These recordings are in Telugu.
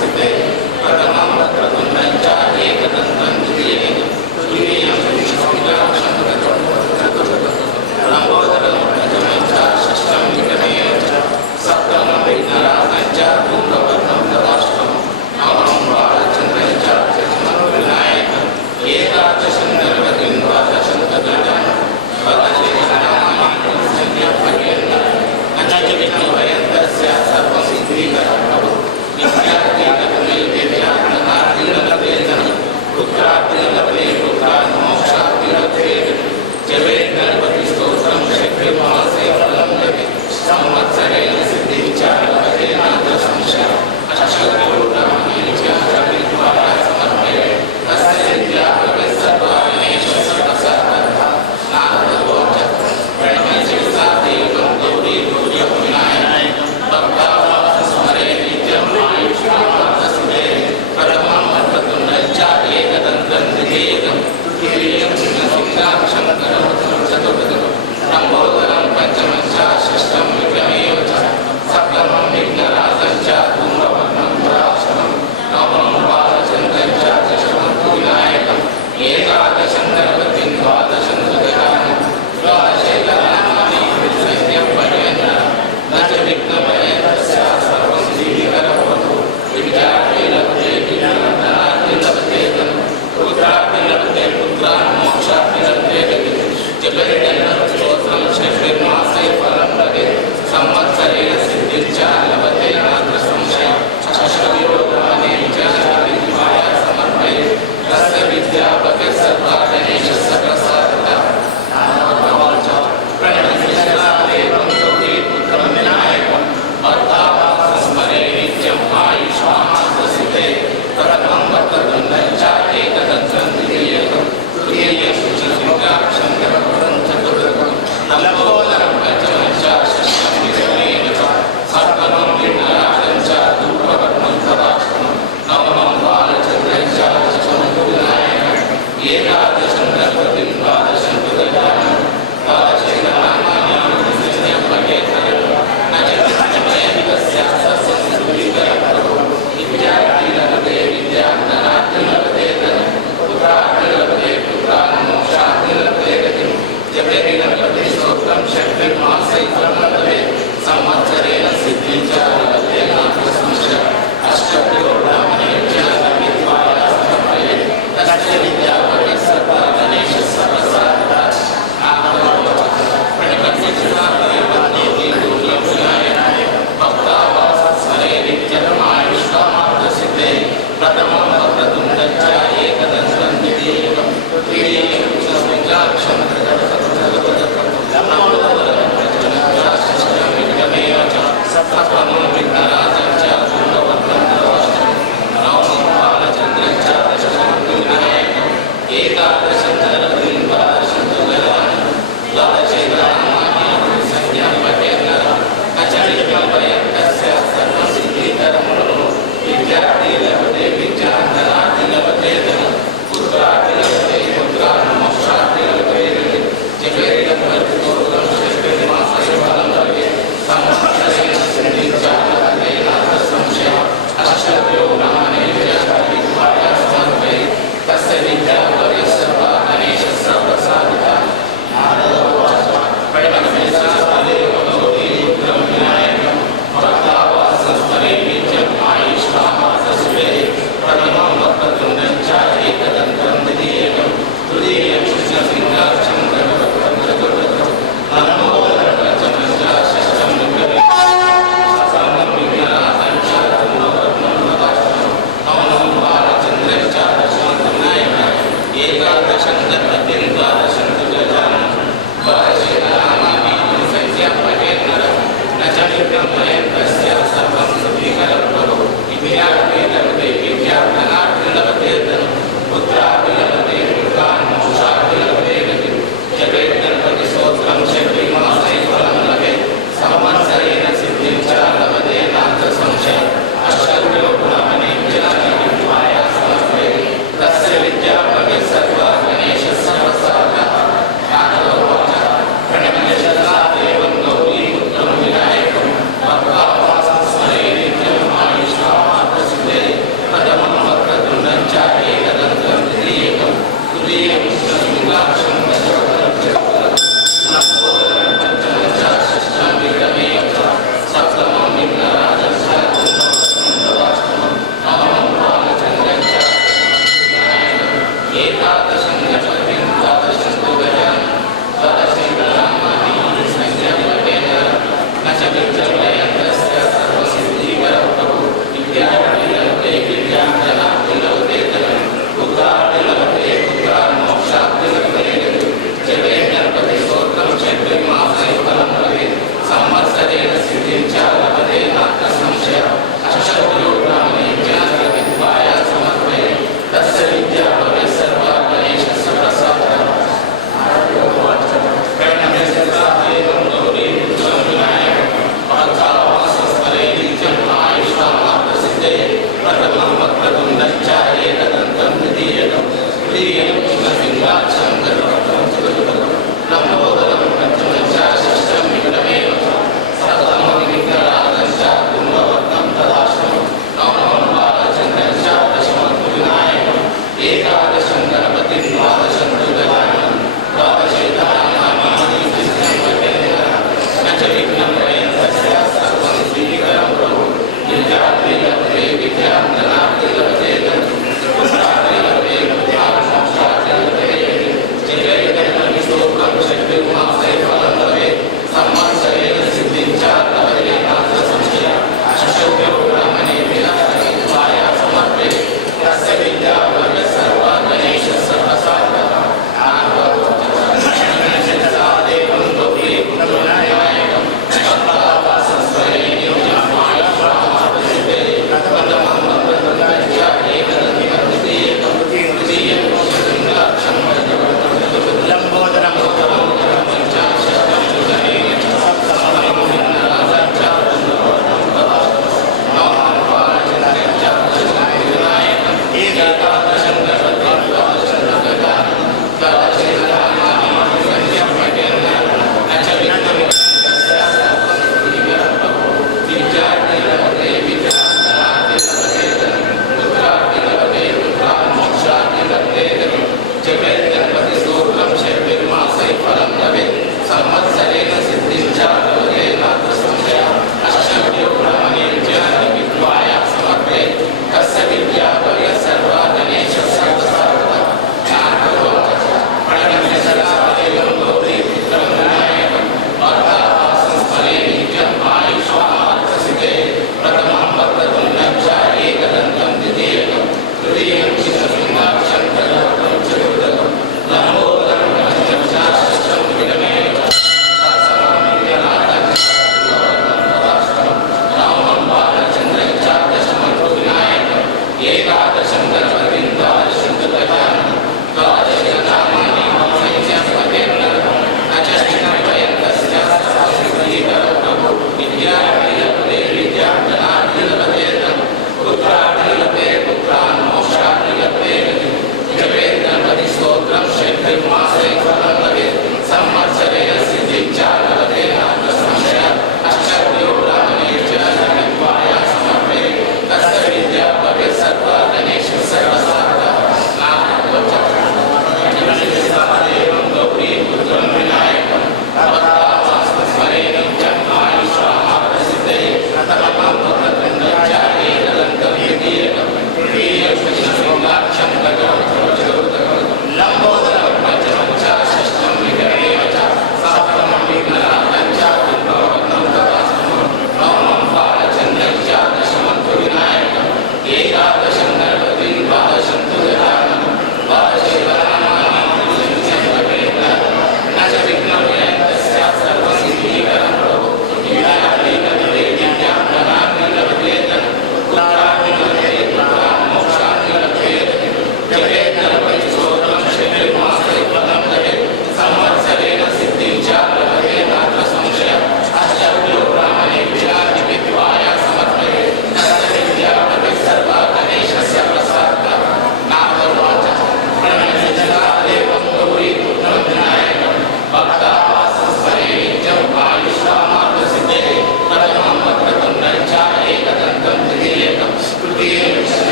Siddhe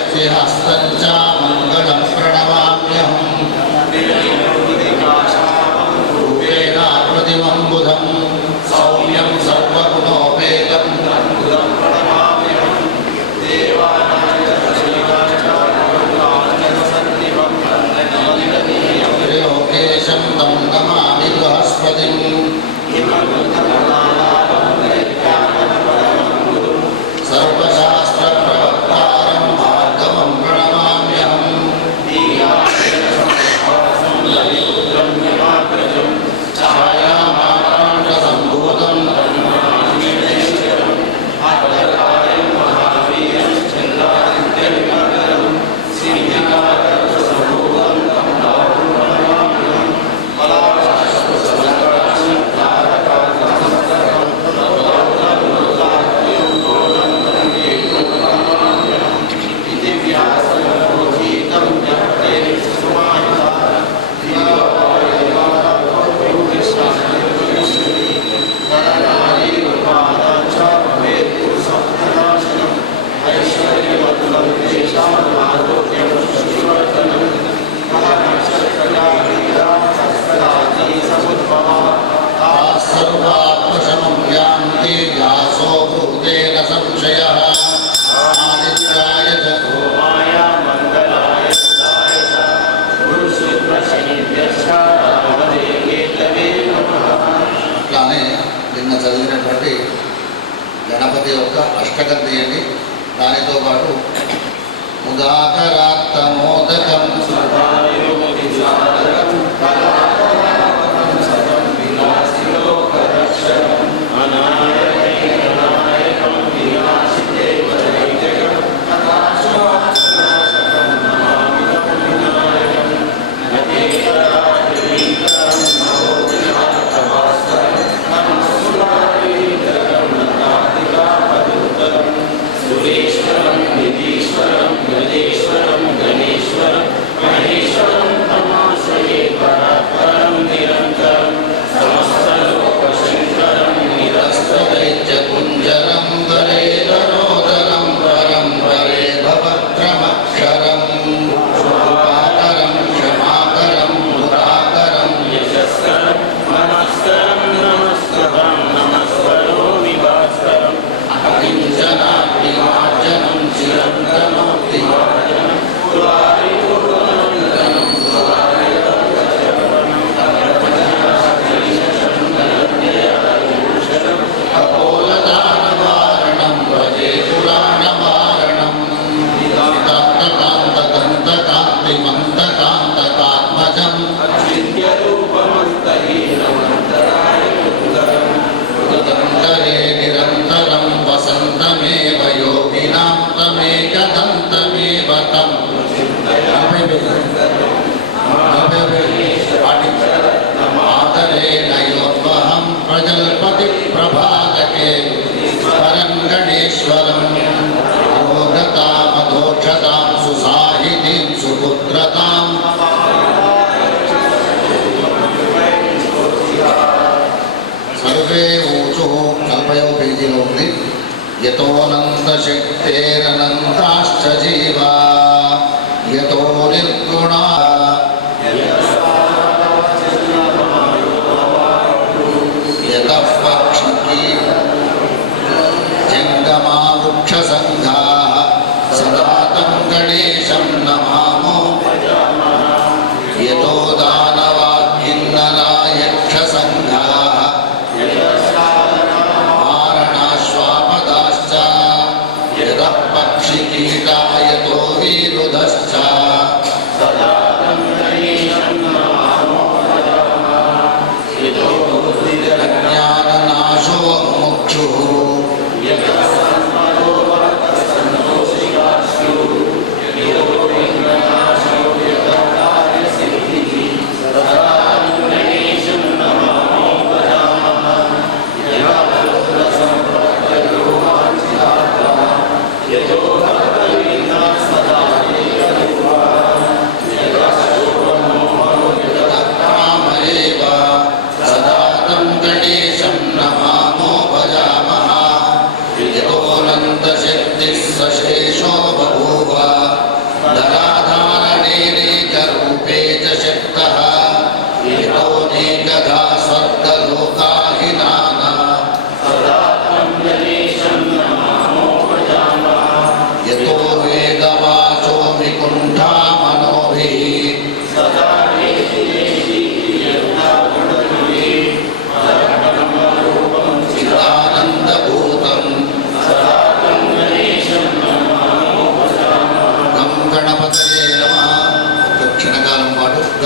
शक्तिहस्तं च मङ्गलं प्रणमाम्यहम् रूपेणाकृतिमं बुधं सौम्यं सर्वगुणोपेतं त्रिलोकेशं तं नमामि बृहस्पतिं सर्वशास्त्रप्रवक्तारं भार्गवं प्रणमाम्यहम् छायामाकाण्डसम्भूतं सर्वात्मशमं यान्ति व्यासो भूतेन संशयः आदित्याय च सोमाय मङ्गलाय सुधाय च गुरुशुक्रशनिभ्यश्च रामदेवेतवे नमः. అట్లానే నిన్న చదివినటువంటి గణపతి యొక్క అష్టకం తీయండి. దానితో పాటు ఉదాకరాత్తమోదకం ప్రజల్పతి ప్రభాతకే పరం గణేశ్వరం రోగతామదోక్షతాం సుసాహితీం సుపుత్రతాం సర్వే ఊచు 40వ పేజీలో ఉంది. యతోనంత శక్తేరనంతాశ్చ జీవా యతో నిర్గుణా యతః పక్షికి జంగమా వృక్షసంఘాః సదా తం గణేశం నమామో యతో దానవాగ్గిన్నరా యక్షసంఘాః మారణాశ్వాపదాశ్చ యతః పక్షికీటా యతో వీరుధశ్చ సదా తం గణేశం నమామో యతో జ్ఞాననాశో ముక్షుః యతః సంపదో వర్తసంతోషికాస్యు యతో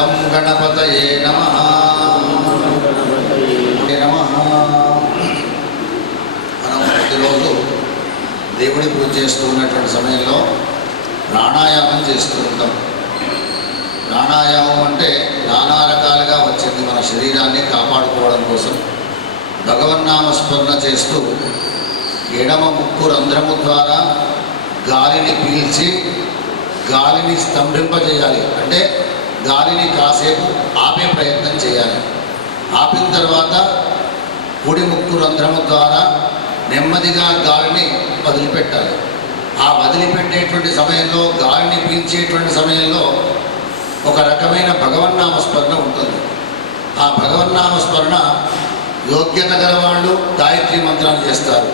గం గణపతయే నమః. మనం ప్రతిరోజు దేవుడి పూజ చేస్తూ ఉన్నటువంటి సమయంలో ప్రాణాయామం చేస్తూ ఉంటాం. ప్రాణాయామం అంటే నానా రకాలుగా వచ్చింది. మన శరీరాన్ని కాపాడుకోవడం కోసం భగవన్నామస్మరణ చేస్తూ ఎడమ ముక్కు రంధ్రము ద్వారా గాలిని పీల్చి గాలిని స్తంభింపజేయాలి. అంటే గాలిని కాసేపు ఆపే ప్రయత్నం చేయాలి. ఆపిన తర్వాత కుడి ముక్కు రంధ్రము ద్వారా నెమ్మదిగా గాలిని వదిలిపెట్టాలి. ఆ వదిలిపెట్టేటువంటి సమయంలో, గాలిని పీల్చేటువంటి సమయంలో ఒక రకమైన భగవన్నామస్మరణ ఉంటుంది. ఆ భగవన్నామస్మరణ యోగ్యత గలవాళ్ళు గాయత్రి మంత్రాన్ని చేస్తారు.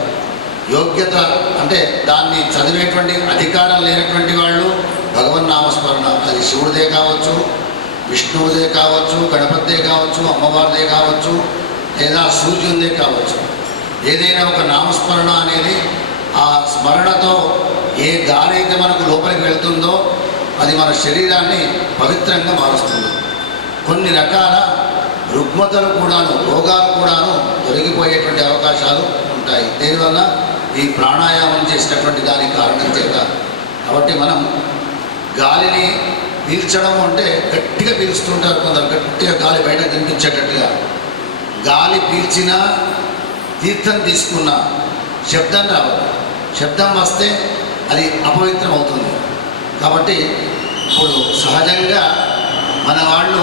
యోగ్యత అంటే దాన్ని చదివేటువంటి అధికారం లేనటువంటి వాళ్ళు భగవన్నామస్మరణ, అది శివుడిదే కావచ్చు, విష్ణువుదే కావచ్చు, గణపతిదే కావచ్చు, అమ్మవారిదే కావచ్చు, లేదా సూర్యునిదే కావచ్చు. ఏదైనా ఒక నామస్మరణ అనేది ఆ స్మరణతో ఏ గాలి అయితే మనకు లోపలికి వెళ్తుందో అది మన శరీరాన్ని పవిత్రంగా మారుస్తుంది. కొన్ని రకాల రుగ్మతలు కూడాను, రోగాలు కూడాను తొలగిపోయేటువంటి అవకాశాలు ఉంటాయి. దీనివల్ల ఈ ప్రాణాయామం చేసినటువంటి దానికి కారణం చేత. కాబట్టి మనం గాలిని పీల్చడం అంటే గట్టిగా పీల్చుతుంటారు కొందరు, గట్టిగా గాలి బయట కనిపించేటట్టుగా. గాలి పీల్చినా, తీర్థం తీసుకున్నా శబ్దం రావద్దు. శబ్దం వస్తే అది అపవిత్రం అవుతుంది. కాబట్టి ఇప్పుడు సహజంగా మన వాళ్ళు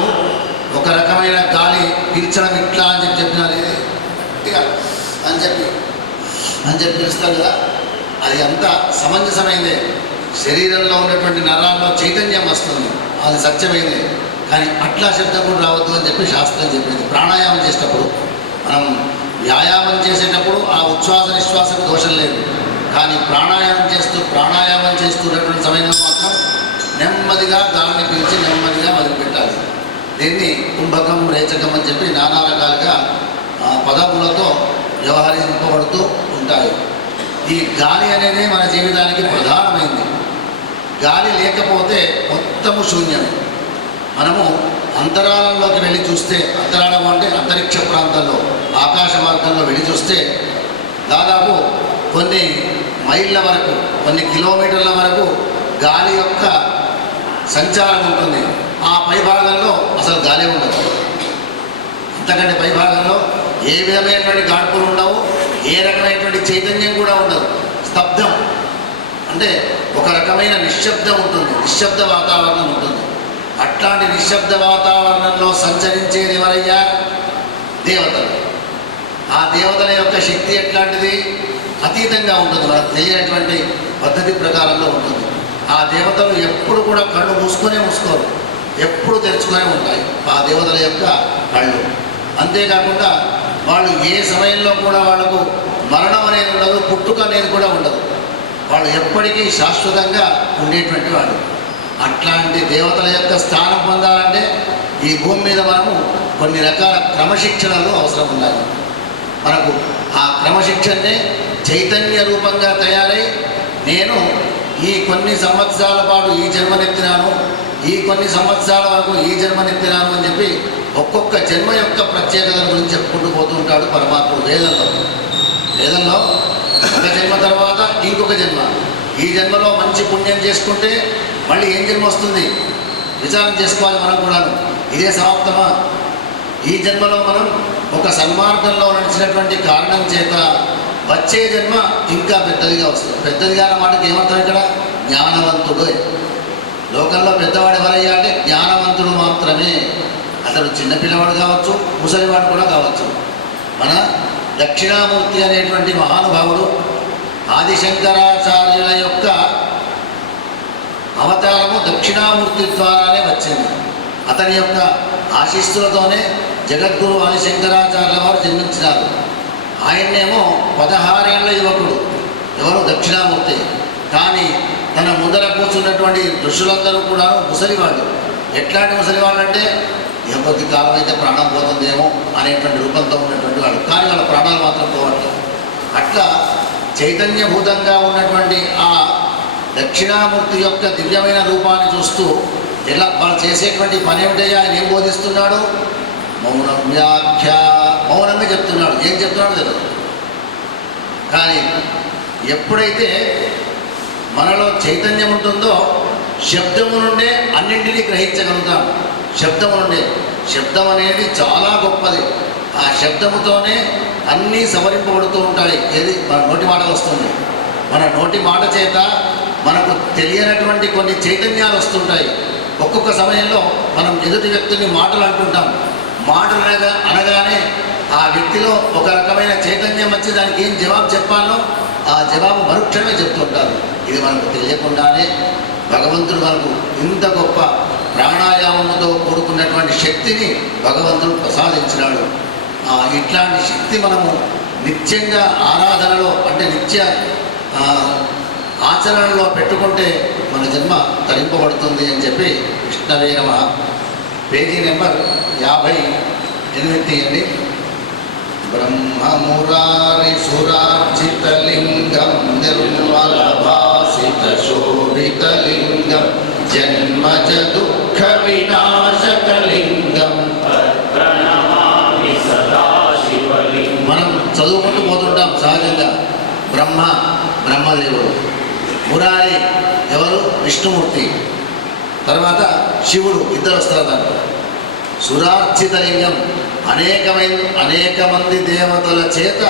ఒక రకమైన గాలి పీల్చడం ఇట్లా అని చెప్పినారు, గట్టిగా అని చెప్పి పిలుస్తారు కదా, అది అంత సమంజసమైందే. శరీరంలో ఉన్నటువంటి నరాల్లో చైతన్యం వస్తుంది, అది సత్యమైందే. కానీ అట్లా శబ్దం కూడా రావద్దు అని చెప్పి శాస్త్రం చెప్పింది. ప్రాణాయామం చేసేటప్పుడు, మనం వ్యాయామం చేసేటప్పుడు ఆ ఉచ్ఛ్వాస నిశ్వాసకు దోషం లేదు. కానీ ప్రాణాయామం చేస్తున్నటువంటి సమయంలో మాత్రం నెమ్మదిగా గాలిని పీల్చి నెమ్మదిగా వదిలిపెట్టాలి. దీన్ని కుంభకం, రేచకం అని చెప్పి నానా రకాలుగా పదములతో వ్యవహరింపబడుతూ ఉంటాయి. ఈ గాలి అనేది మన జీవితానికి ప్రధానమైంది. గాలి లేకపోతే మొత్తము శూన్యమే. మనము అంతరాళంలోకి వెళ్ళి చూస్తే, అంతరాళం అంటే అంతరిక్ష ప్రాంతంలో, ఆకాశ మార్గంలో వెళ్ళి చూస్తే దాదాపు కొన్ని మైళ్ళ వరకు, కొన్ని కిలోమీటర్ల వరకు గాలి యొక్క సంచారం ఉంటుంది. ఆ పై భాగంలో అసలు గాలి ఉండదు. అంతకంటే పై భాగంలో ఏ విధమైనటువంటి గాడ్పులు ఉండవు, ఏ రకమైనటువంటి చైతన్యం కూడా ఉండదు. స్తబ్దం అంటే ఒక రకమైన నిశ్శబ్దం ఉంటుంది, నిశ్శబ్ద వాతావరణం ఉంటుంది. అట్లాంటి నిశ్శబ్ద వాతావరణంలో సంచరించేది ఎవరయ్యా? దేవతలు. ఆ దేవతల యొక్క శక్తి ఎట్లాంటిది? అతీతంగా ఉంటుంది, మనకు తెలియనటువంటి పద్ధతి ప్రకారంలో ఉంటుంది. ఆ దేవతలు ఎప్పుడు కూడా కళ్ళు మూసుకోరు, ఎప్పుడు తెరుచుకునే ఉంటాయి ఆ దేవతల యొక్క కళ్ళు. అంతేకాకుండా వాళ్ళు ఏ సమయంలో కూడా వాళ్ళకు మరణం అనేది ఉండదు, పుట్టుక అనేది కూడా ఉండదు. వాళ్ళు ఎప్పటికీ శాశ్వతంగా ఉండేటువంటి వాళ్ళు. అట్లాంటి దేవతల యొక్క స్థానం పొందాలంటే ఈ భూమి మీద మనము కొన్ని రకాల క్రమశిక్షణలు అవసరం ఉండాలి. మనకు ఆ క్రమశిక్షణనే చైతన్య రూపంగా తయారై, నేను ఈ కొన్ని సంవత్సరాల పాటు ఈ జన్మనెత్తినాను, ఈ కొన్ని సంవత్సరాల వరకు ఈ జన్మనెత్తినాను అని చెప్పి ఒక్కొక్క జన్మ యొక్క ప్రత్యేకతల గురించి చెప్పుకుంటూ పోతూ ఉంటాడు పరమాత్ముడు వేదంలో. ఒక జన్మ తర్వాత ఇంకొక జన్మ. ఈ జన్మలో మంచి పుణ్యం చేసుకుంటే మళ్ళీ ఏం జన్మ వస్తుంది విచారం చేసుకోవాలి మనం కూడాను. ఇదే సమాప్తమా? ఈ జన్మలో మనం ఒక సన్మార్గంలో నడిచినటువంటి కారణం చేత వచ్చే జన్మ ఇంకా పెద్దదిగా వస్తుంది. పెద్దదిగా అన్న మాటకి ఏమర్థం ఇక్కడ? జ్ఞానవంతుడు. లోకంలో పెద్దవాడు ఎవరయ్యా అంటే జ్ఞానవంతుడు మాత్రమే. అతడు చిన్నపిల్లవాడు కావచ్చు, ముసలివాడు కూడా కావచ్చు. మన దక్షిణామూర్తి అనేటువంటి మహానుభావుడు ఆదిశంకరాచార్యుల యొక్క అవతారము దక్షిణామూర్తి ద్వారానే వచ్చింది. అతని యొక్క ఆశీస్సులతోనే జగద్గురు ఆదిశంకరాచార్యుల వారు జన్మించినారు. ఆయన్నేమో 16 ఏళ్ల యువకుడు, ఎవరు? దక్షిణామూర్తి. కానీ తన ముందర కూర్చున్నటువంటి ఋషులందరూ కూడా ముసలివాళ్ళు. ఎట్లాంటి ముసలివాళ్ళు అంటే కొద్ది కాలం అయితే ప్రాణం పోతుందేమో అనేటువంటి రూపంతో ఉన్నటువంటి వాళ్ళు. కానీ వాళ్ళ ప్రాణాలు మాత్రం పోవట్లేదు. అట్లా చైతన్యభూతంగా ఉన్నటువంటి ఆ దక్షిణామూర్తి యొక్క దివ్యమైన రూపాన్ని చూస్తూ ఎలా వాళ్ళు చేసేటువంటి పని ఏమిటయ్యా, ఆయన ఏం బోధిస్తున్నాడు? మౌనం వ్యాఖ్య, మౌనమే చెప్తున్నాడు, ఏం చెప్తున్నాడు తెలియదు. కానీ ఎప్పుడైతే మనలో చైతన్యం ఉంటుందో శబ్దము నుండే అన్నింటినీ గ్రహించగలుగుతాం. శబ్దము నుండే, శబ్దం అనేది చాలా గొప్పది. ఆ శబ్దముతోనే అన్నీ సవరింపబడుతూ ఉంటాయి. ఏది మన నోటి మాట వస్తుంది, మన నోటి మాట చేత మనకు తెలియనటువంటి కొన్ని చైతన్యాలు వస్తుంటాయి. ఒక్కొక్క సమయంలో మనం ఎదుటి వ్యక్తిని మాటలు అంటుంటాం. మాటలు అనగానే ఆ వ్యక్తిలో ఒక రకమైన చైతన్యం వచ్చి దానికి ఏం జవాబు చెప్పాలో ఆ జవాబు మరుక్షణమే చెప్తుంటారు. ఇది మనకు తెలియకుండానే భగవంతుడు మనకు ఇంత గొప్ప ప్రాణాయామంతో కూడుకున్నటువంటి శక్తిని భగవంతుడు ప్రసాదించినాడు. ఇట్లాంటి శక్తి మనము నిత్యంగా ఆరాధనలో అంటే నిత్య ఆచరణలో పెట్టుకుంటే మన జన్మ తరింపబడుతుంది అని చెప్పి కృష్ణవే నమః పేజీ నెంబర్ 58 తీయండి. బ్రహ్మమురారి సురార్జితలింగం నిర్మల భాసిత శోభితలింగం జన్మజ దుఃఖ వినాశకలింగం మనం చదువుకుంటూ పోతుంటాం సహజంగా. బ్రహ్మదేవుడు, మురారి ఎవరు? విష్ణుమూర్తి, తర్వాత శివుడు, ఇద్దరు వస్తారు దాంట్లో. సురార్చితలింగం అనేక మంది దేవతల చేత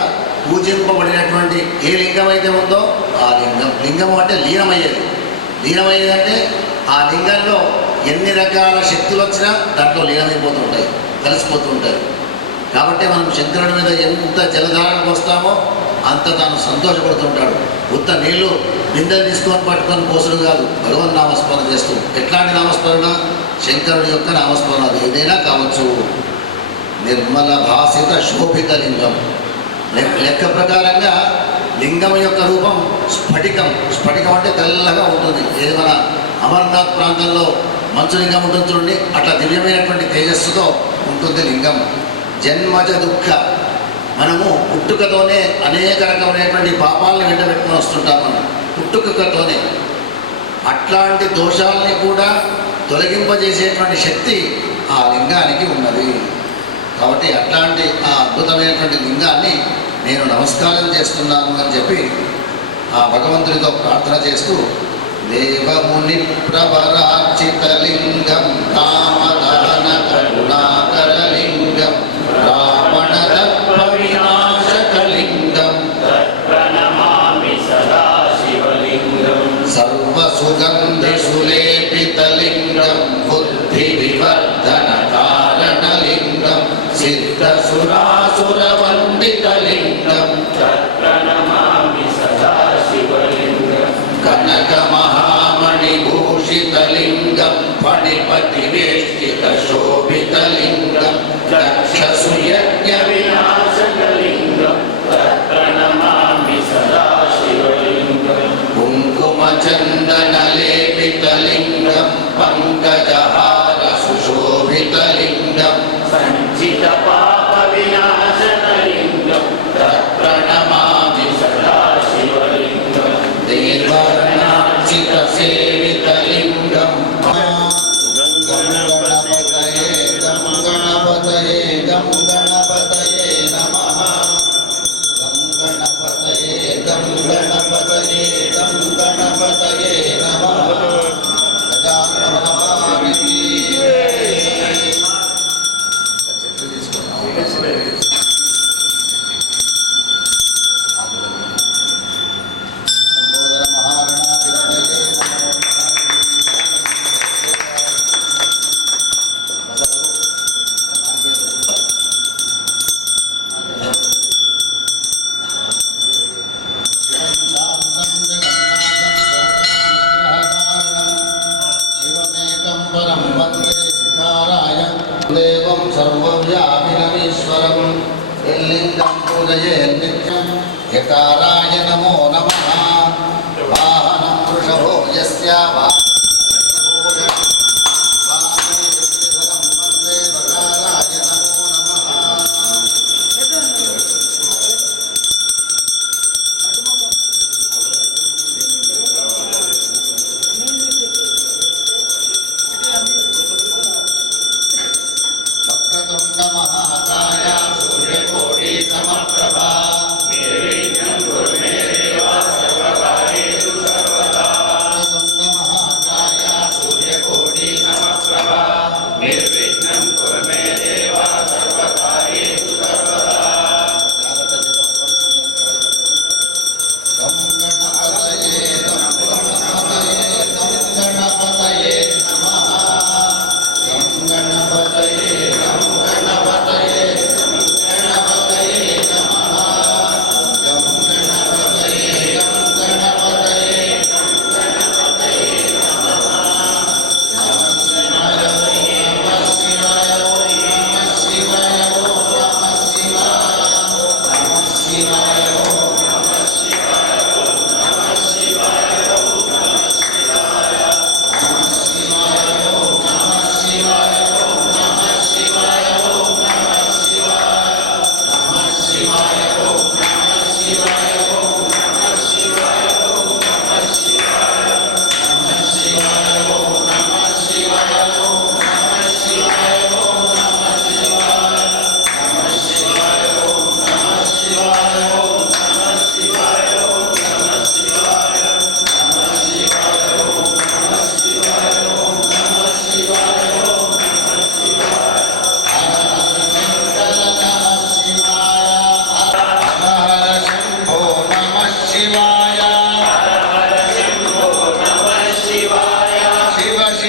పూజింపబడినటువంటి ఏ లింగం అయితే ఉందో ఆ లింగం. లింగం అంటే లీనమయ్యేది అంటే ఆ లింగంలో ఎన్ని రకాల శక్తులు వచ్చినా దాంట్లో లీనమైపోతుంటాయి, కలిసిపోతుంటాయి. కాబట్టి మనం శంకరుడి మీద ఎంత జలధారణకు వస్తామో అంత తాను సంతోషపడుతుంటాడు. ఉత్త నీళ్లు బిందెలు తీసుకొని పట్టుకొని పోసుడు కాదు, భగవన్ నామస్మరణ చేస్తూ. ఎట్లాంటి నామస్మరణ? శంకరుడి యొక్క నామస్మరణ, అది ఏదైనా కావచ్చు. నిర్మల భాసిత శోభిత లింగం. లెక్క ప్రకారంగా లింగం యొక్క రూపం స్ఫటికం. స్ఫటికం అంటే తెల్లగా ఉంటుంది. ఏది మన అమర్నాథ్ ప్రాంతంలో మంచు లింగం ఉంటుంది చూడండి, అట్లా దివ్యమైనటువంటి తేజస్సుతో ఉంటుంది లింగం. జన్మజ దుఃఖ, మనము పుట్టుకతోనే అనేక రకమైనటువంటి పాపాలను వెంటబెట్టుకుని వస్తుంటాం. మనం పుట్టుకతోనే అట్లాంటి దోషాలని కూడా తొలగింపజేసేటువంటి శక్తి ఆ లింగానికి ఉన్నది. కాబట్టి అట్లాంటి ఆ అద్భుతమైనటువంటి లింగాన్ని నేను నమస్కారం చేస్తున్నాను అని చెప్పి ఆ భగవంతుడితో ప్రార్థన చేస్తూ, దేవముని ప్రవరార్చిత లింగం కామదహన కరుణాకరలింగం రావణ దర్ప వినాశకలింగం సర్వసుగంధి సులేపితలింగం బుద్ధి వివర్ధన కారణలింగం సిద్ధసురాసుర వందితలింగం కనక మహామణి భూషితలింగం ఫణిపతి వేష్టిత శోభితలింగం దక్షసుయజ్ఞ వినాశకలింగం కుంకుమ చందన లేపితలింగం పంకజహార సుశోభితలింగం సంచిత పాప వినాశకలింగం ప్రణమామి సదాశివలింగం దేవర్ణార్చిత సేవితలింగం గణపతయే గం గణపతయే గం గణపతయే నమః గం గణపతయే గం గణపతయే గం గణపతయే నమః గజానన భగవానికి దేవం సర్వవ్యాపినమీశ్వరం లింగం పూజయే నిత్యం యకారాయ నమో నమః వాహనం వృషభో యస్య వందే వకారాయ నమో నమః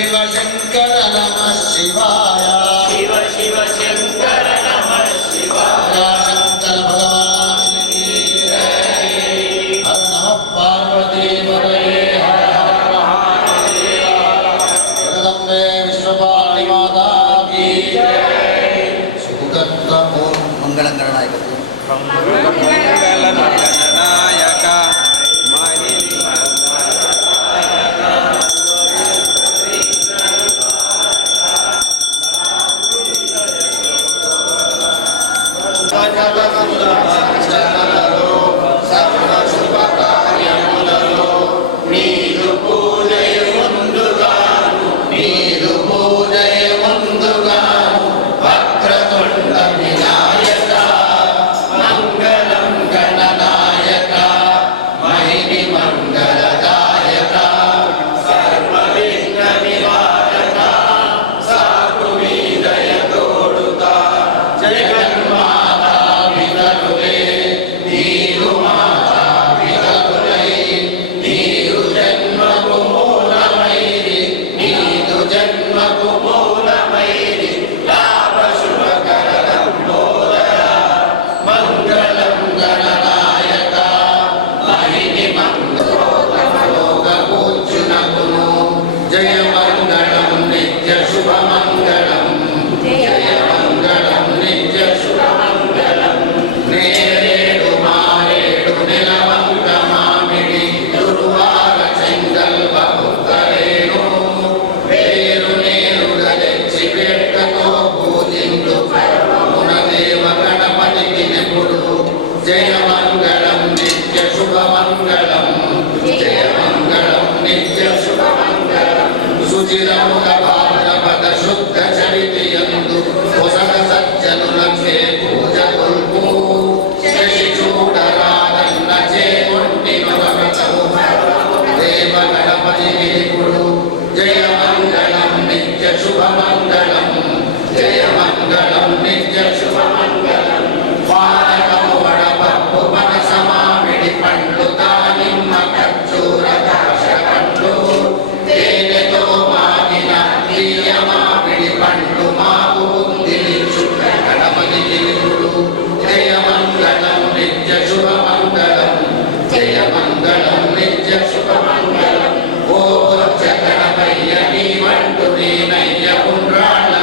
శివ శంకర నమః శివాయ శివ శివ శంకర నమః శివాయ శంకర భగవాన్ की जय हर नमः पार्वती पतये हर हर महादेव जगदम्बे विश्वपाणि माता की जय सुखकर्ता ओम मंगलं गणनायकत्व మంగళనాయక जय मंगलम नित्य शुभ मंगलम जय मंगलम नित्य शुभ मंगलम नेरेडु मारेडु निलवंक मामिడి దుర్వార చెంగల్వ ఉత్తరేణు వేరు నేరుల తెచ్చి వేట్టతో పూజించు గుణదేవ గణపతికి నెప్పుడు జయ మంగళం నిత్య శుభ మంగళం జయ మంగళం నిత్య శుభ సుచిరముగ భాద్రపద శుద్ధ చరితియందు పొసగ సజ్జనులకే పూజ కొల్పు శశి చూడరాదన్న చేకొంటి నొరగతము దేవ గణపతి విపుడు జయ మంగళం నిత్య శుభ మంగళం జయ మంగళం నిత్య శుభ మంగళం పానకము వడపప్పు పనస మామిడి పండ్లు దానిమ్మ ఖర్జూర ద్రాక్ష పండ్లు తేనెతో మాగిన తీయ మామిడి పండ్లు మాకు బుద్ధినిచ్చు గణపతి విపుడు జయ మంగళం నిత్య శుభ మంగళం జయ మంగళం నిత్య శుభ మంగళం ఓ బొజ్జ గణపయ్య నీ వంటు నేనయ్య ఉండ్రాళ్ళ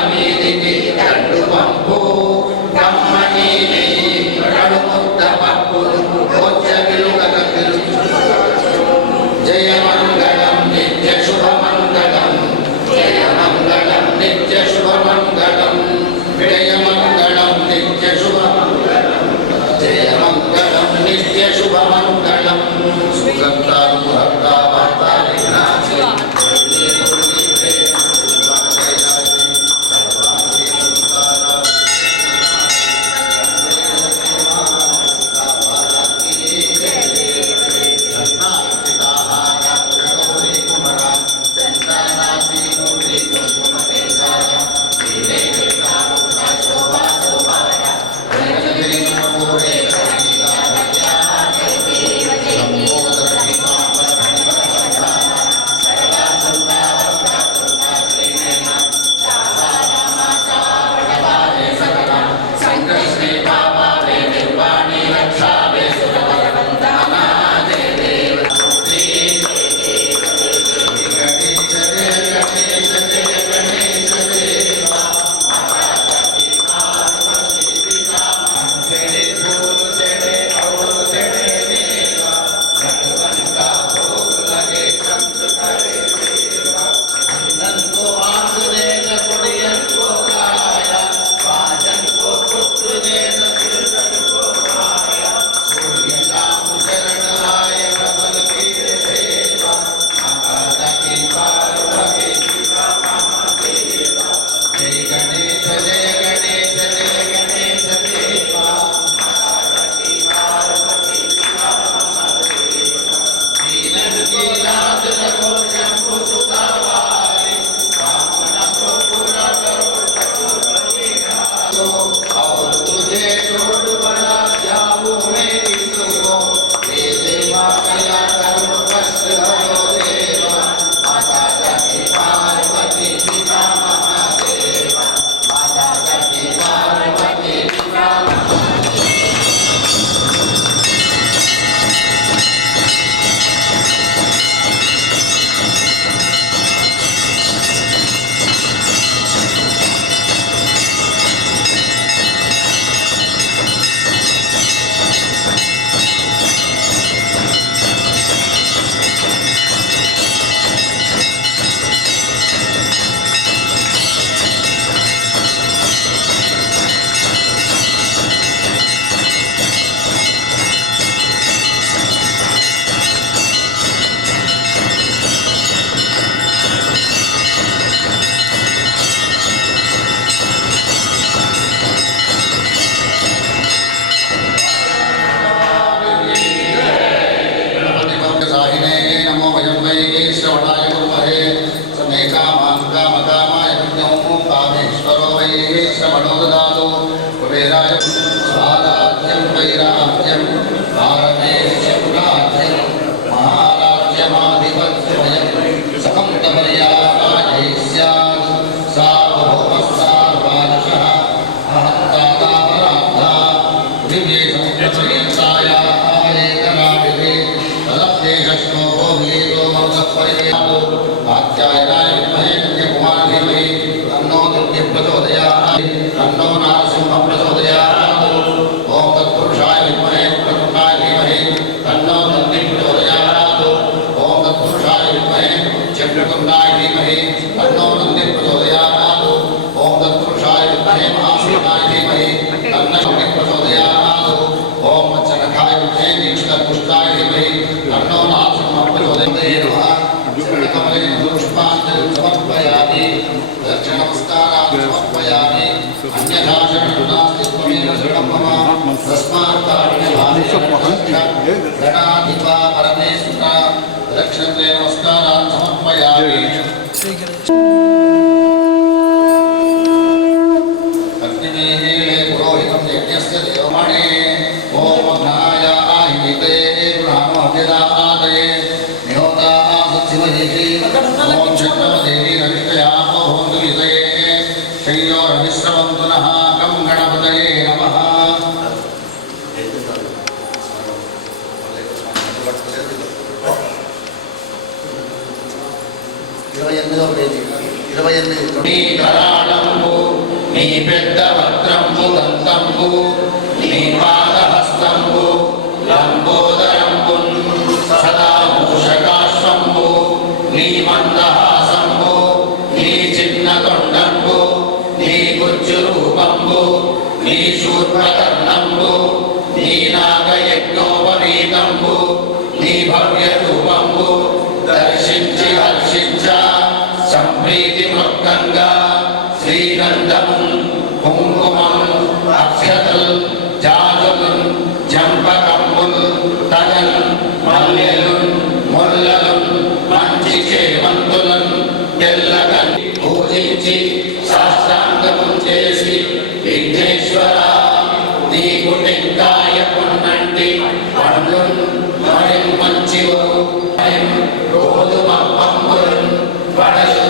कामान् कामकामाय विज्ञो कामेश्वरो वै श्रवणो ददातु कुबेराय स्वाराज्यं वैराज्यं भारतेशं राज्यं महाराज्यमाधिपत्यमयं सकन्तपर्याय स्यात् सार्वभौमस्सार्वादशः अहं तातापराब्धा दिव्येशमुप्रचलितायाः एकराडिते तदप्येषश्लोको विलेतो मन्दः परिवेतो आत्यायनाय विद्महे कन्याकुमारी धीमहि तन्नो दुर्गे प्रचोदयात् तन्नो नारसिंहः प्रचोदयात् ॐ तत्पुरुषाय विद्महे वक्रतुण्डाय धीमहि तन्नो दन्ति प्रचोदयात् ॐ तत्पुरुषाय विद्महे चक्रतुण्डाय धीमहि तन्नो दन्ति प्रचोदयात् ॐ तत्पुरुषाय विद्महे महासेनाय धीमहि तन्नो दन्ति प्रचोदयात् ॐ मत्स्यनखाय विद्महे तीक्ष्णपुष्टाय धीमहि तन्नो नारसिंहः प्रचोदयात् कमले पुष्पाञ्जलिं समर्पयामि दक्षिणनमस्कारान् समर्पयामि अन्यथा शरणं नास्ति त्वमेव शरणं मम तस्मात् गणाधिपा परमेश्वर दक्षिणे नमस्कारान् समर्पयामि अग्निमेहे पुरोहितं यज्ञस्य देवमणे ॐ अग्नाय आहिते गृहामभ्यदादये निहोता शिवहेशि ॐ शक्तमदेवी रविष्टयामो होन्तु विजये शैलोरविश्रवन्तु नः कं गणपतये नमः నీ కరాళంబు నీ పెద్ద వక్రంబు దంతంబు నీ పాదహస్తంబు లంబోదరంబు సదా మూషకాశ్వంబు నీ మందహాసంబు నీ చిన్న తొండంబు నీ గుజ్జు రూపంబు నీ శూర్పకర్ణంబు నీ నాగయజ్ఞోపవీతంబు నీ భవ్య రూపంబు దర్శించి హర్షించ సంప్రీతి మృక్కంగా శ్రీగంధం కుంకుమం అక్షతల్ జాజుల్ జంపకంబుల్ తగల్ మల్లెలున్ ముల్లలున్ మంచి చేమంతులన్ తెల్లగన్ పూజించి శాస్త్రాంగము చేసి విఘ్నేశ్వర నీకు టెంకాయ పొన్నంటి పండ్లున్ మరి మంచివు గోధుమ పంపులు వడలు